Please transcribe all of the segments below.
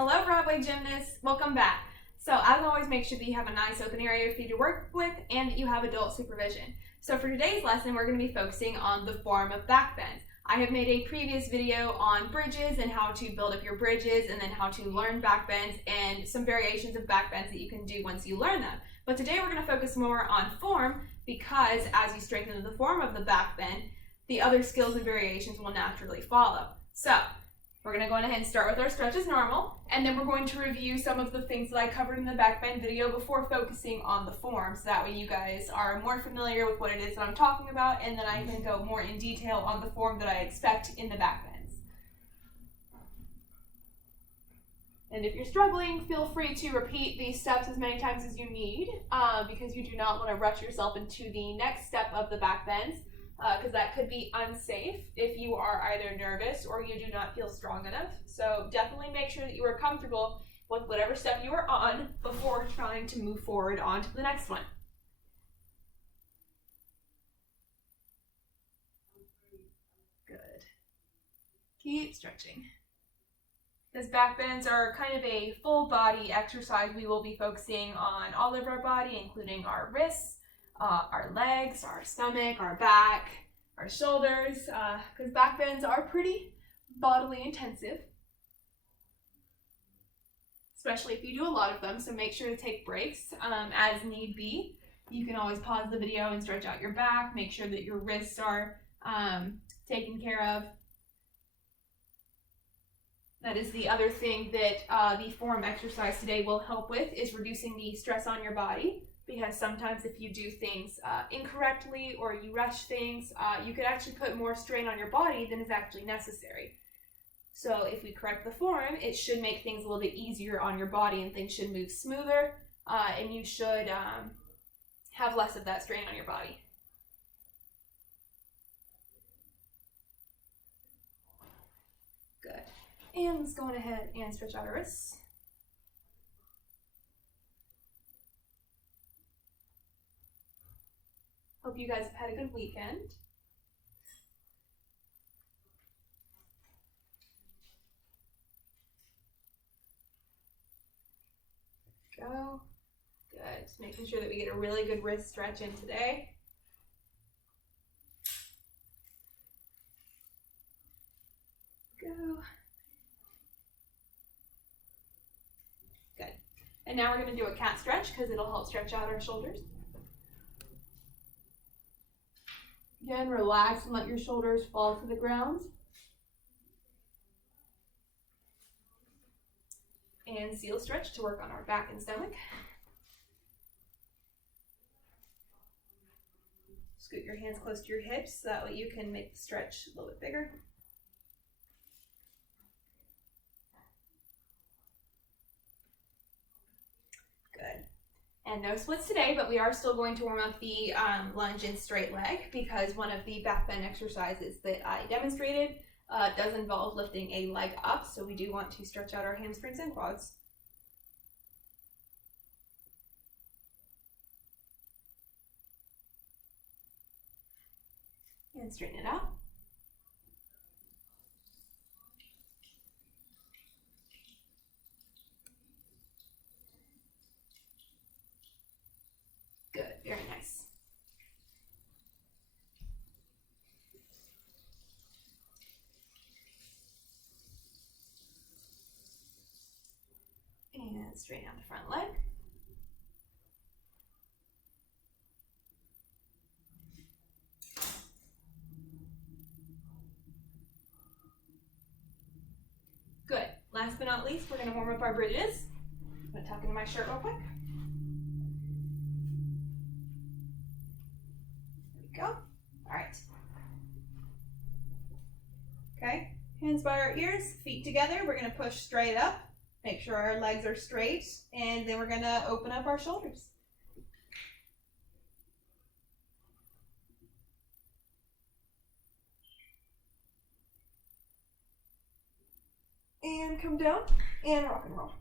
Hello Broadway gymnasts, welcome back. So as always, make sure that you have a nice open area for you to work with and that you have adult supervision. So for today's lesson, we're going to be focusing on the form of backbends. I have made a previous video on bridges and how to build up your bridges and then how to learn backbends and some variations of backbends that you can do once you learn them. But today we're going to focus more on form because as you strengthen the form of the backbend, the other skills and variations will naturally follow. So we're going to go ahead and start with our stretch as normal, and then we're going to review some of the things that I covered in the backbend video before focusing on the form, so that way you guys are more familiar with what it is that I'm talking about, and then I can go more in detail on the form that I expect in the backbends. And if you're struggling, feel free to repeat these steps as many times as you need, because you do not want to rush yourself into the next step of the backbends. Because that could be unsafe if you are either nervous or you do not feel strong enough. So definitely make sure that you are comfortable with whatever step you are on before trying to move forward on to the next one. Good. Keep stretching. Because backbends are kind of a full body exercise, we will be focusing on all of our body, including our wrists, our legs, our stomach, our back, our shoulders, because backbends are pretty bodily intensive, especially if you do a lot of them, so make sure to take breaks as need be. You can always pause the video and stretch out your back, make sure that your wrists are taken care of. That is the other thing that the form exercise today will help with, is reducing the stress on your body. Because sometimes if you do things incorrectly or you rush things, you could actually put more strain on your body than is actually necessary. So if we correct the form, it should make things a little bit easier on your body and things should move smoother, and you should have less of that strain on your body. Good. And let's go on ahead and stretch out our wrists. Hope you guys have had a good weekend. Go. Good. Just making sure that we get a really good wrist stretch in today. Go. Good. And now we're going to do a cat stretch because it'll help stretch out our shoulders. Again, relax and let your shoulders fall to the ground. And seal stretch to work on our back and stomach. Scoot your hands close to your hips so that way you can make the stretch a little bit bigger. Good. And no splits today, but we are still going to warm up the lunge and straight leg because one of the backbend exercises that I demonstrated does involve lifting a leg up, so we do want to stretch out our hamstrings and quads. And straighten it out. Good, very nice. And straighten out the front leg. Good. Last but not least, we're going to warm up our bridges. I'm going to tuck into my shirt real quick. Go. All right. Okay, hands by our ears, feet together. We're going to push straight up. Make sure our legs are straight, and then we're going to open up our shoulders. And come down and rock and roll.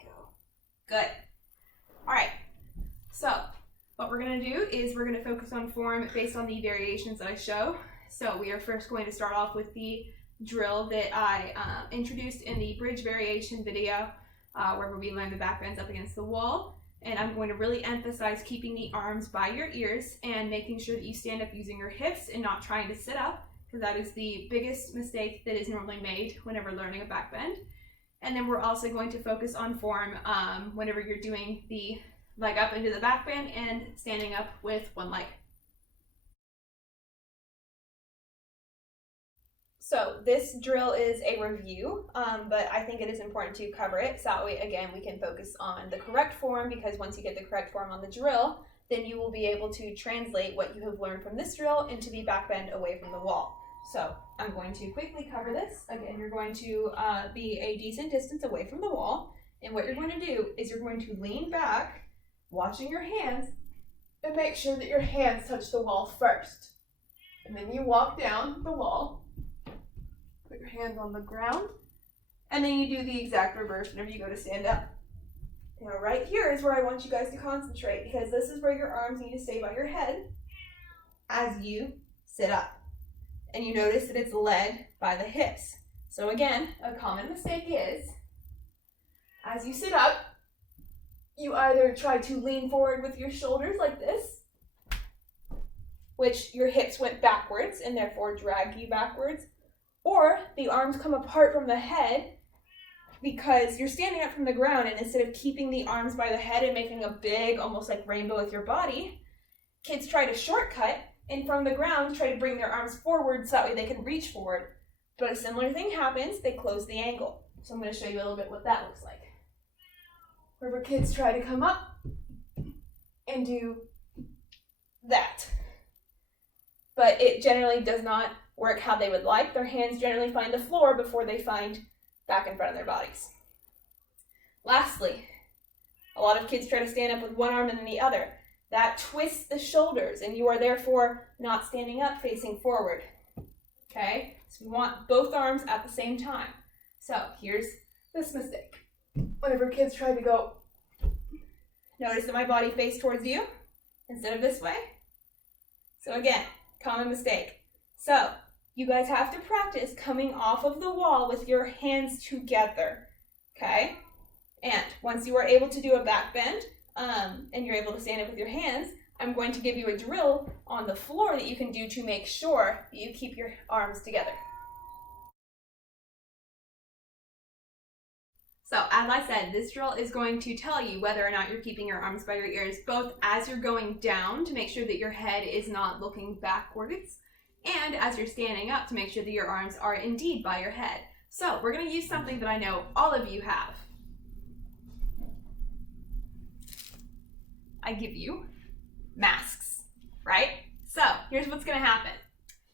Go. Good. All right. So what we're going to to do is we're going to focus on form based on the variations that I show. So we are first going to start off with the drill that I introduced in the bridge variation video, where we learn the back bends up against the wall. And I'm going to really emphasize keeping the arms by your ears and making sure that you stand up using your hips and not trying to sit up, because that is the biggest mistake that is normally made whenever learning a back bend. And then we're also going to focus on form whenever you're doing the leg up into the back bend and standing up with one leg. So this drill is a review, but I think it is important to cover it so that way, again, we can focus on the correct form, because once you get the correct form on the drill, then you will be able to translate what you have learned from this drill into the back bend away from the wall. So I'm going to quickly cover this. Again, you're going to be a decent distance away from the wall, and what you're going to do is you're going to lean back, watching your hands, and make sure that your hands touch the wall first. And then you walk down the wall. Put your hands on the ground, and then you do the exact reverse whenever you go to stand up. Now right here is where I want you guys to concentrate, because this is where your arms need to stay by your head as you sit up. And you notice that it's led by the hips. So again, a common mistake is, as you sit up, you either try to lean forward with your shoulders like this, which your hips went backwards and therefore drag you backwards, or the arms come apart from the head because you're standing up from the ground, and instead of keeping the arms by the head and making a big, almost like rainbow with your body, kids try to shortcut and from the ground try to bring their arms forward so that way they can reach forward. But a similar thing happens, they close the angle. So I'm going to show you a little bit what that looks like. Wherever kids try to come up and do that. But it generally does not work how they would like. Their hands generally find the floor before they find back in front of their bodies. Lastly, a lot of kids try to stand up with one arm and then the other. That twists the shoulders, and you are therefore not standing up facing forward. Okay? So we want both arms at the same time. So here's this mistake. Whenever kids try to go, notice that my body faced towards you instead of this way. So again, common mistake. So you guys have to practice coming off of the wall with your hands together, okay? And once you are able to do a back bend and you're able to stand up with your hands, I'm going to give you a drill on the floor that you can do to make sure that you keep your arms together. So as I said, this drill is going to tell you whether or not you're keeping your arms by your ears, both as you're going down to make sure that your head is not looking backwards, and as you're standing up to make sure that your arms are indeed by your head. So we're going to use something that I know all of you have. I give you masks, right? So here's what's going to happen.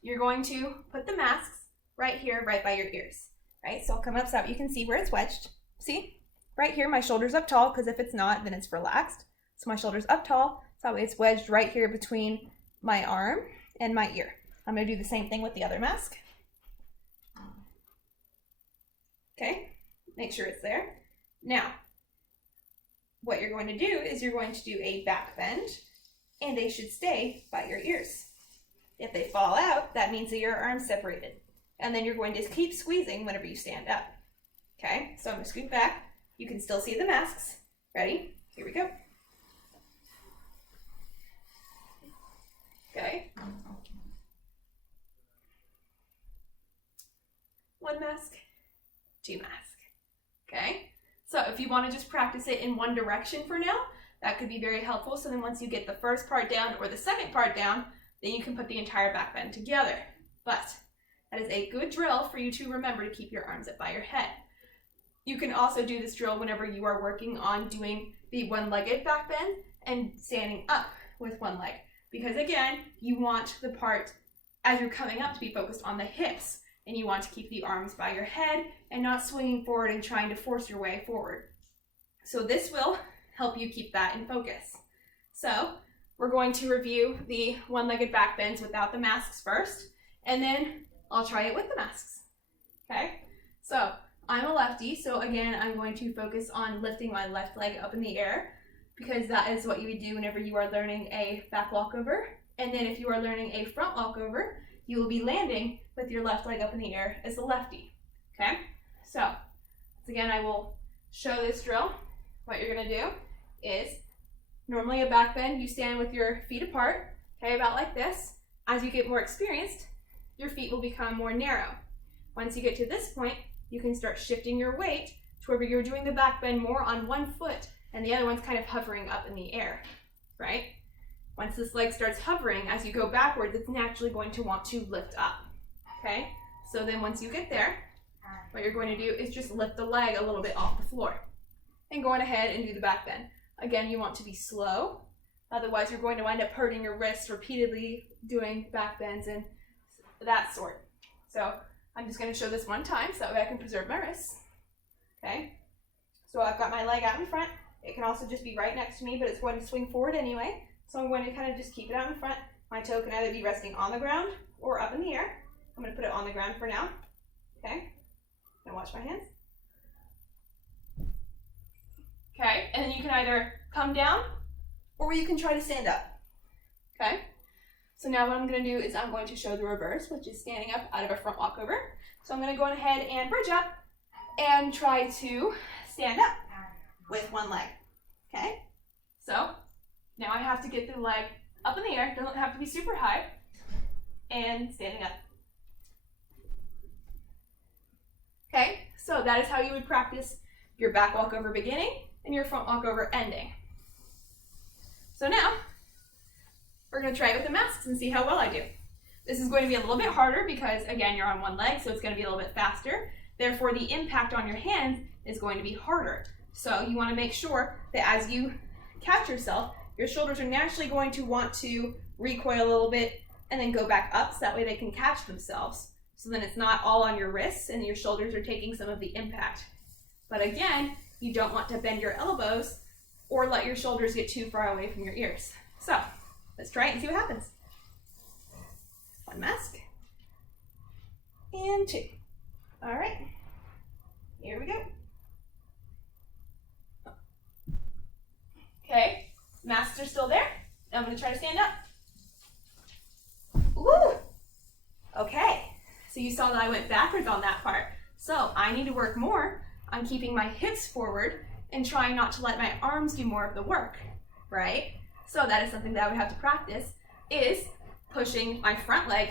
You're going to put the masks right here, right by your ears, right? So I'll come up so that you can see where it's wedged. See? Right here, my shoulder's up tall, because if it's not, then it's relaxed. So my shoulder's up tall, so that way it's wedged right here between my arm and my ear. I'm going to do the same thing with the other mask. Okay, make sure it's there. Now, what you're going to do is you're going to do a back bend, and they should stay by your ears. If they fall out, that means that your arm's separated. And then you're going to keep squeezing whenever you stand up. Okay, so I'm going to scoot back. You can still see the masks. Ready? Here we go. Okay. One mask, two mask. Okay, so if you want to just practice it in one direction for now, that could be very helpful. So then once you get the first part down or the second part down, then you can put the entire back bend together. But that is a good drill for you to remember to keep your arms up by your head. You can also do this drill whenever you are working on doing the one-legged back bend and standing up with one leg. Because again, you want the part as you're coming up to be focused on the hips, and you want to keep the arms by your head and not swinging forward and trying to force your way forward. So this will help you keep that in focus. So we're going to review the one-legged back bends without the masks first, and then I'll try it with the masks. Okay, so I'm a lefty, so again, I'm going to focus on lifting my left leg up in the air, because that is what you would do whenever you are learning a back walkover. And then if you are learning a front walkover, you will be landing with your left leg up in the air as a lefty, okay? So, once again, I will show this drill. What you're gonna do is, normally a back bend, you stand with your feet apart, okay, about like this. As you get more experienced, your feet will become more narrow. Once you get to this point, you can start shifting your weight to where you're doing the back bend more on one foot and the other one's kind of hovering up in the air, right? Once this leg starts hovering, as you go backwards, it's naturally going to want to lift up, okay? So then once you get there, what you're going to do is just lift the leg a little bit off the floor and go on ahead and do the back bend. Again, you want to be slow, otherwise you're going to wind up hurting your wrists repeatedly doing back bends and that sort. So I'm just going to show this one time so that way I can preserve my wrists, okay? So I've got my leg out in front. It can also just be right next to me, but it's going to swing forward anyway. So I'm going to kind of just keep it out in front. My toe can either be resting on the ground or up in the air. I'm going to put it on the ground for now, okay? And watch my hands. Okay, and then you can either come down or you can try to stand up, okay? So now what I'm going to do is I'm going to show the reverse, which is standing up out of a front walkover. So I'm going to go ahead and bridge up and try to stand up with one leg, okay? So now I have to get the leg up in the air, doesn't have to be super high, and standing up. Okay, so that is how you would practice your back walkover beginning and your front walkover ending. So now, we're going to try it with the masks and see how well I do. This is going to be a little bit harder because, again, you're on one leg, so it's going to be a little bit faster. Therefore, the impact on your hands is going to be harder. So you want to make sure that as you catch yourself, your shoulders are naturally going to want to recoil a little bit and then go back up so that way they can catch themselves. So then it's not all on your wrists and your shoulders are taking some of the impact. But again, you don't want to bend your elbows or let your shoulders get too far away from your ears. So let's try it and see what happens. One mask. And two. All right, here we go. Okay, masks are still there. Now I'm going to try to stand up. Woo! Okay, so you saw that I went backwards on that part. So I need to work more on keeping my hips forward and trying not to let my arms do more of the work, right? So that is something that I would have to practice, is pushing my front leg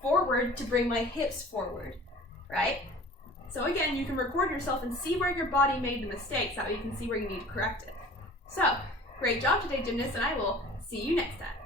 forward to bring my hips forward, right? So again, you can record yourself and see where your body made the mistakes, that way you can see where you need to correct it. So, great job today, gymnasts, and I will see you next time.